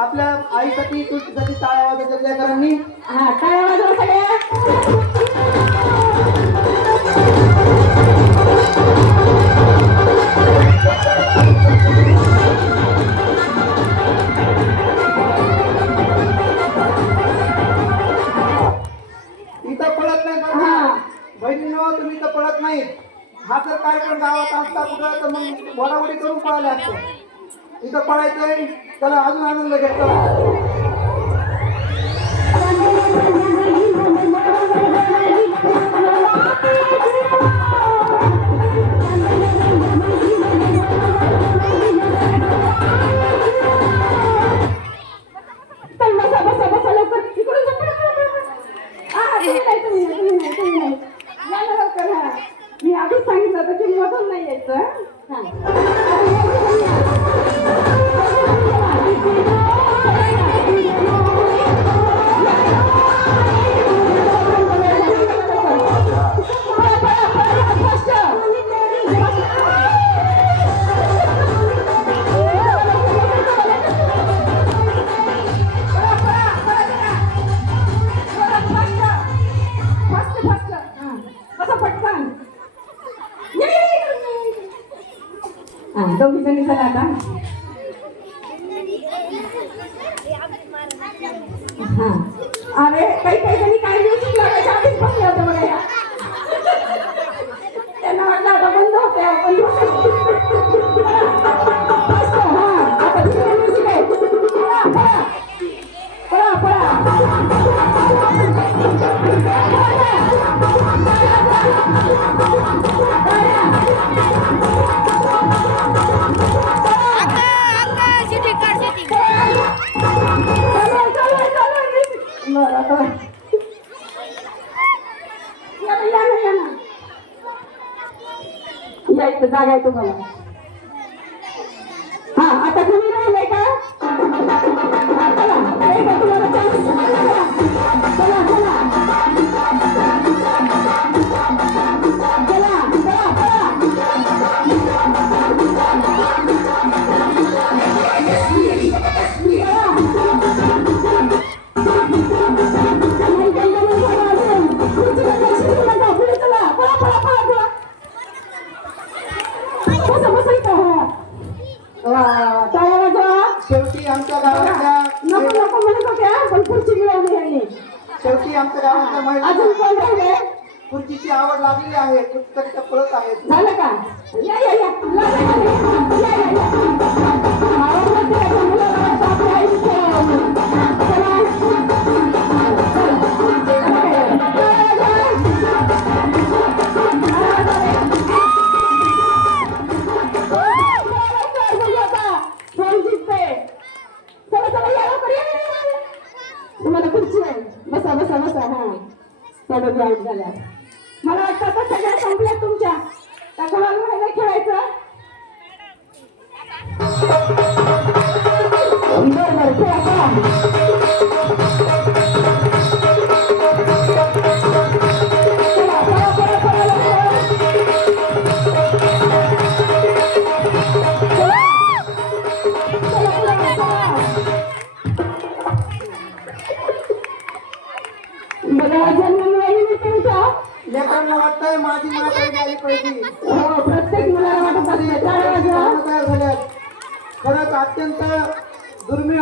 आपल्या आईसाठी तुझ्यासाठी टाळ्या वाजवायच्या लेकरांनी. हा टाळ्या वाजवा सगळ्या. इथं पळत नाही का बहिणींनो, तुम्ही इथं पळत नाही. हा जर कार्यक्रम गावात असता कुठं तर मग वडावडी करून पळाले असते. इथं पळायचंय. चला अजून आनंद घेतो. मी आधीच सांगितलं तर ते मधून नाही यायचं. दोघी जणी चला आता. अरे काही जणी काही म्युझिक लागायच्या आधीच बसले होते बघा या. त्यांना वाटलं आता बंद होते आता दुसरं म्युझिक आहे. पळा पळा यायचं जागा आहे तुम्हाला. हा आता तुम्ही राहिलंय का? तुम्हाला चान्स. चला चला शेवटी आमच्या गावातल्या नको नको म्हणत होत्या पण खुर्ची मिळवली यांनी. शेवटी आमच्या गावातल्या महिला अजून कोण राहिले? खुर्चीची आवड लागलेली आहे. कुठतरी पळत आहेत. झालं का? या या या या या या. आवडलं ते आता मुलाला वाटतं आपल्या आईची सेवा म्हणून. चला. तुम्हाला खुर्ची आहे. बसा बसा बसा. हा थोडं ग्राउंड झाल्या. मला वाटतं आता सगळ्या संपल्या तुमच्या. त्या कोणाला नाही खेळायचं. बरं बरं खेळा खेळा. लेकरांना वाटतंय माझी माता झाली पाहिजे. प्रत्येक मुलाला वाटत असते. खरंच अत्यंत दुर्मिळ